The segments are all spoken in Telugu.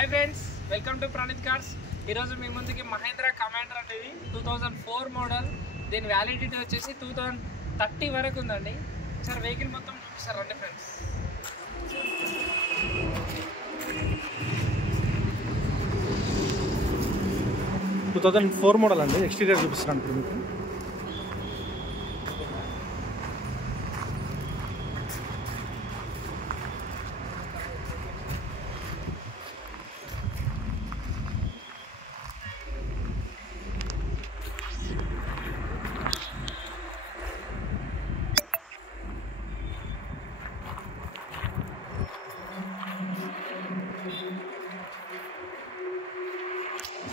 Hi friends, welcome to Praneeth cars. ఈరోజు మీ ముందుకి మహేంద్ర కమాండర్ అనేది 2004 మోడల్. దీని వ్యాలిడిటీ వచ్చేసి 2030 వరకు ఉందండి. సార్ వెహికల్ మొత్తం చూపిస్తారు రండి ఫ్రెండ్స్. 2004 మోడల్ అండి. ఎక్స్టీరియర్ చూపిస్తున్నాను ఇప్పుడు మీకు.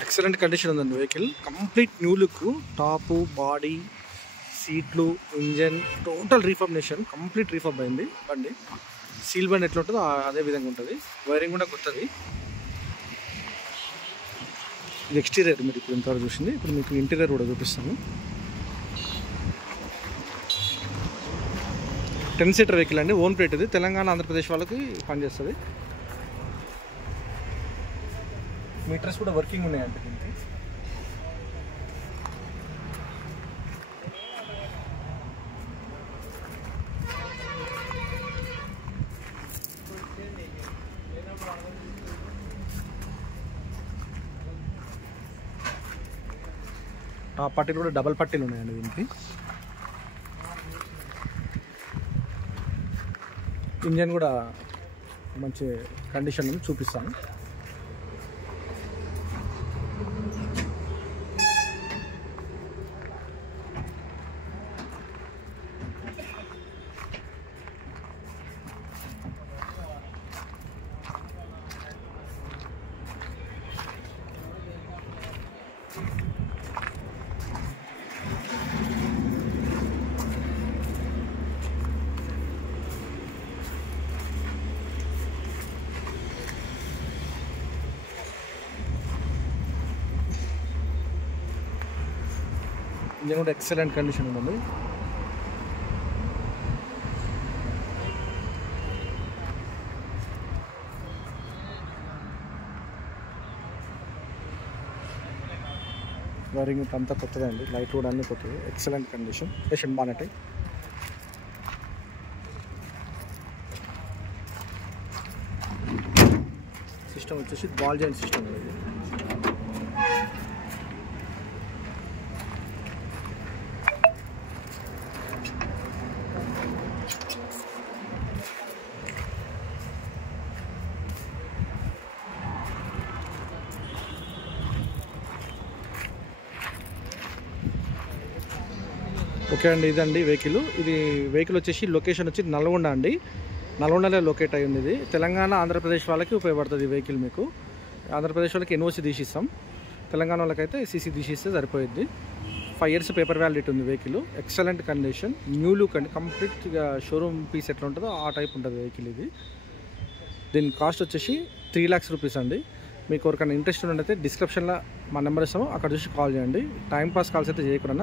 ఎక్సలెంట్ కండిషన్ ఉందండి vehicle. Complete new look, top, body, సీట్లు, ఇంజన్ టోటల్ రీఫార్మినేషన్, కంప్లీట్ రీఫార్మ్ అయింది బండి. సీల్ బండి ఎట్లా ఉంటుందో అదే విధంగా ఉంటుంది. వైరింగ్ కూడా కొత్తది. ఇది ఎక్స్టీరియర్ మీరు ఇప్పుడు ఇంతవరకు చూసింది. ఇప్పుడు మీకు ఇంటీరియర్ కూడా చూపిస్తాను. 10 సీటర్ వెహికల్ అండి. ఓన్ ప్లేట్ ఇది. తెలంగాణ ఆంధ్రప్రదేశ్ వాళ్ళకి పనిచేస్తుంది. మీటర్స్ కూడా వర్కింగ్ ఉన్నాయండి దీనికి. ఆ పట్టీలు కూడా డబల్ పట్టీలు ఉన్నాయండి దీనికి. ఇంజన్ కూడా మంచి కండిషన్ ఉంది, చూపిస్తాను. ఇంజన్ కూడా ఎక్సలెంట్ కండిషన్ ఉందండి. వైరింగ్ అంతా కొత్తదే అండి. లైట్ కూడా అన్నీ కొత్తది. Excellent condition. Patient bonnet. System వచ్చేసి బాల్ జాయింట్ సిస్టమ్ అనేది. ఓకే అండి, ఇదండి వెహికల్. ఇది వెహికల్ వచ్చేసి లొకేషన్ వచ్చి నల్గొండ అండి. నల్గొండలో లొకేట్ అయ్యింది ఇది. తెలంగాణ ఆంధ్రప్రదేశ్ వాళ్ళకి ఉపయోగపడుతుంది ఈ వెహికల్. మీకు ఆంధ్రప్రదేశ్ వాళ్ళకి ఎన్ఓసి తీసిస్తాం, తెలంగాణ వాళ్ళకైతే సిసి తీసిస్తే సరిపోయింది. 5 years పేపర్ వ్యాలిడిటీ ఉంది vehicle. Excellent condition, new look అండి. కంప్లీట్గా షోరూమ్ పీస్ ఎట్లా ఉంటుందో ఆ టైప్ ఉంటుంది వెహికల్ ఇది. దీని కాస్ట్ వచ్చేసి 3 lakhs రూపీస్ అండి. మీకు ఎవరికైనా ఇంట్రెస్ట్ ఉన్నట్టయితే డిస్క్రిప్షన్లో మా నెంబర్ ఇస్తాము, అక్కడ చూసి కాల్ చేయండి. టైం పాస్ కాల్స్ అయితే చేయకుండా